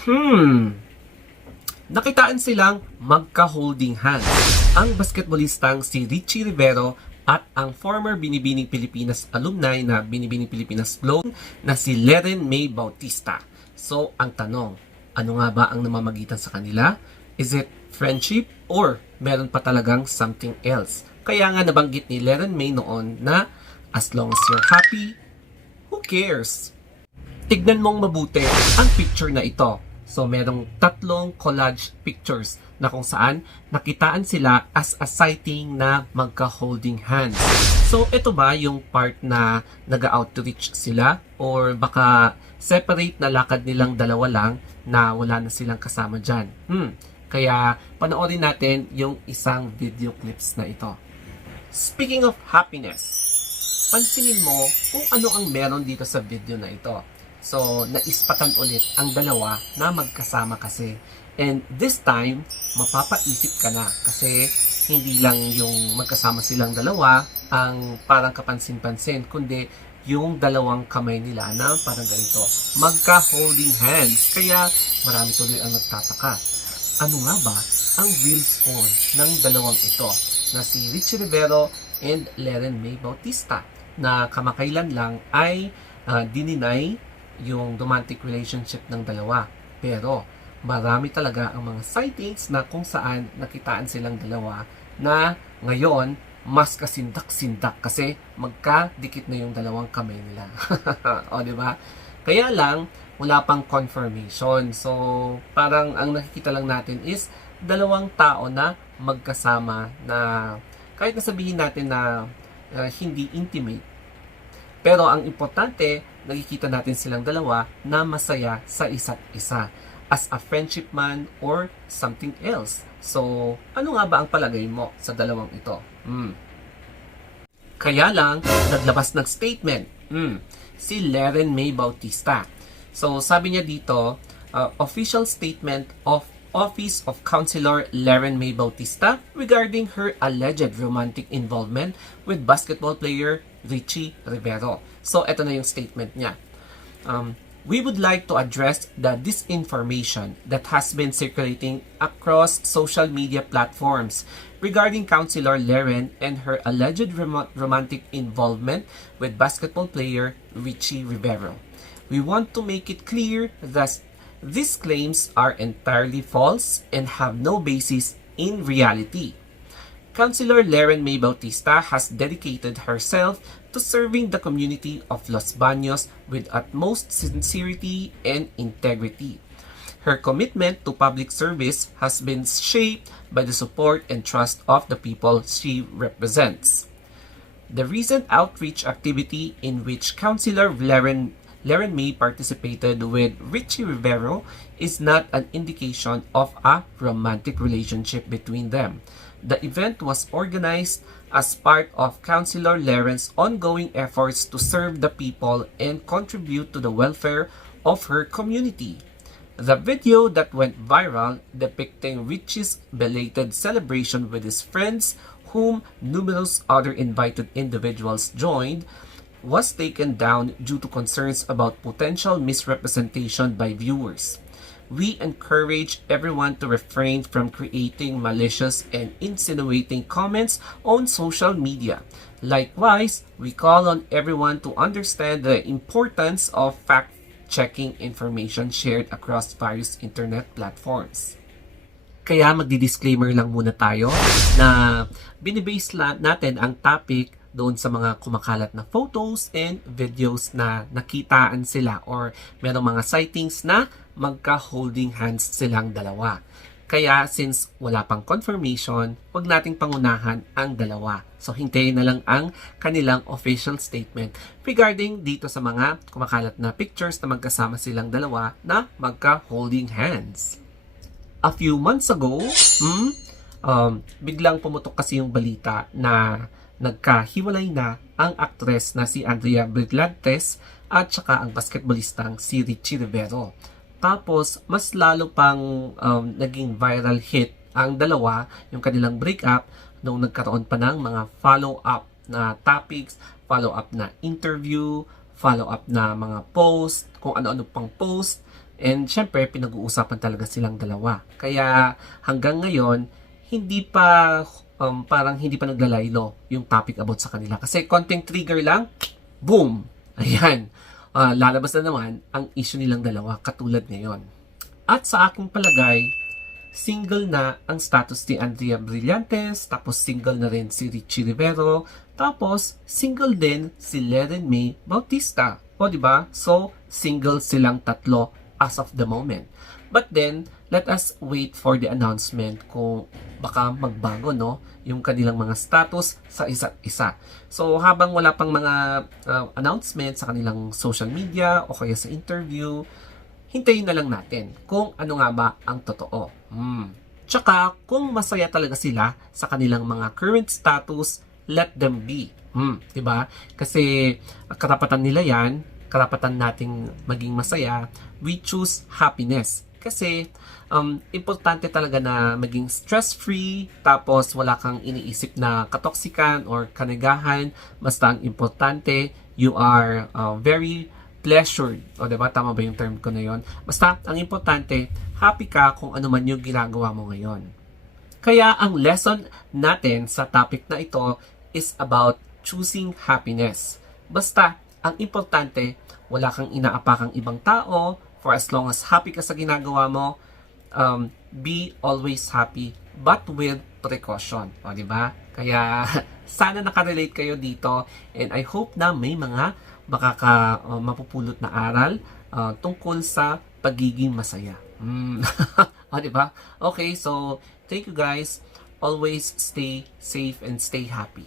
Hmm, nakitaan silang magka-holding hands. Ang basketballistang si Richie Rivero at ang former Binibining Pilipinas alumni na Binibining Pilipinas Globe na si Leren May Bautista. So, ang tanong, ano nga ba ang namamagitan sa kanila? Is it friendship or meron pa talagang something else? Kaya nga nabanggit ni Leren May noon na as long as you're happy, who cares? Tignan mong mabuti ang picture na ito. So, merong tatlong collage pictures na kung saan nakitaan sila as a sighting na magka-holding hands. So, ito ba yung part na nag-outreach sila? Or baka separate na lakad nilang dalawa lang na wala na silang kasama dyan? Kaya, panoorin natin yung isang video clips na ito. Speaking of happiness, pansinin mo kung ano ang meron dito sa video na ito. So, naispatan ulit ang dalawa na magkasama kasi. And this time, mapapaisip ka na kasi hindi lang yung magkasama silang dalawa ang parang kapansin-pansin, kundi yung dalawang kamay nila na parang ganito, magka-holding hands. Kaya marami tuloy ang nagtataka. Ano nga ba ang real score ng dalawang ito na si Richie Rivero and Leren May Bautista na kamakailan lang ay dininay yung romantic relationship ng dalawa. Pero marami talaga ang mga sightings na kung saan nakitaan silang dalawa na ngayon mas kasindak-sindak kasi magkadikit na yung dalawang kamay nila. O, di ba? Kaya lang wala pang confirmation. So, parang ang nakikita lang natin is dalawang tao na magkasama na kahit nasabihin natin na hindi intimate. Pero ang importante, nakikita natin silang dalawa na masaya sa isa't isa as a friendship man or something else. So, ano nga ba ang palagay mo sa dalawang ito? Kaya lang, naglabas ng statement si Leren May Bautista. So, sabi niya dito, official statement of Office of Councilor Leren May Bautista regarding her alleged romantic involvement with basketball player Richie Rivero. So, ito na yung statement niya. We would like to address the disinformation that has been circulating across social media platforms regarding Councilor Leren and her alleged romantic involvement with basketball player Richie Rivero. We want to make it clear that these claims are entirely false and have no basis in reality. Councilor Leren May Bautista has dedicated herself to serving the community of Los Baños with utmost sincerity and integrity. Her commitment to public service has been shaped by the support and trust of the people she represents. The recent outreach activity in which Councilor Leren May participated with Richie Rivero is not an indication of a romantic relationship between them. The event was organized as part of Councilor Leren's ongoing efforts to serve the people and contribute to the welfare of her community. The video that went viral depicting Richie's belated celebration with his friends, whom numerous other invited individuals joined, was taken down due to concerns about potential misrepresentation by viewers. We encourage everyone to refrain from creating malicious and insinuating comments on social media. Likewise, we call on everyone to understand the importance of fact-checking information shared across various internet platforms. Kaya magdi-disclaimer lang muna tayo na binibase natin ang topic doon sa mga kumakalat na photos and videos na nakitaan sila or merong mga sightings na magka-holding hands silang dalawa. Kaya since wala pang confirmation, wag nating pangunahan ang dalawa. So hintayin na lang ang kanilang official statement regarding dito sa mga kumakalat na pictures na magkasama silang dalawa na magka-holding hands. A few months ago, biglang pumutok kasi yung balita na nagkahiwalay na ang aktres na si Andrea Brillantes at saka ang basketballistang si Richie Rivero. Tapos, mas lalo pang naging viral hit ang dalawa, yung kanilang breakup, nung nagkaroon pa ng mga follow-up na topics, follow-up na interview, follow-up na mga post, kung ano-ano pang post. And syempre, pinag-uusapan talaga silang dalawa. Kaya hanggang ngayon, hindi pa, parang hindi pa naglalaylo yung topic about sa kanila. Kasi konting trigger lang, boom! Ayan. Lalabas na naman ang issue nilang dalawa, katulad ngayon. At sa aking palagay, single na ang status ni Andrea Brillantes, tapos single na rin si Richie Rivero, tapos single din si Leren May Bautista. O di ba? So, single silang tatlo as of the moment. But then, let us wait for the announcement kung baka magbago, no? Yung kanilang mga status sa isa't isa. So, habang wala pang mga announcement sa kanilang social media o kaya sa interview, hintayin na lang natin kung ano nga ba ang totoo. Tsaka, kung masaya talaga sila sa kanilang mga current status, let them be. Diba? Kasi karapatan nila yan, karapatan nating maging masaya. We choose happiness. Kasi importante talaga na maging stress-free, tapos wala kang iniisip na katoksikan or kanigahan. Basta ang importante, you are very pleasured. O diba? Tama ba yung term ko na yon? Basta ang importante, happy ka kung ano man yung ginagawa mo ngayon. Kaya ang lesson natin sa topic na ito is about choosing happiness. Basta, ang importante, wala kang inaapakang ibang tao. For as long as happy ka sa ginagawa mo, be always happy, but with precaution. O, diba? Kaya, sana nakarelate kayo dito. And I hope na may mga mapupulot na aral tungkol sa pagiging masaya. O, diba? Okay, so, thank you guys. Always stay safe and stay happy.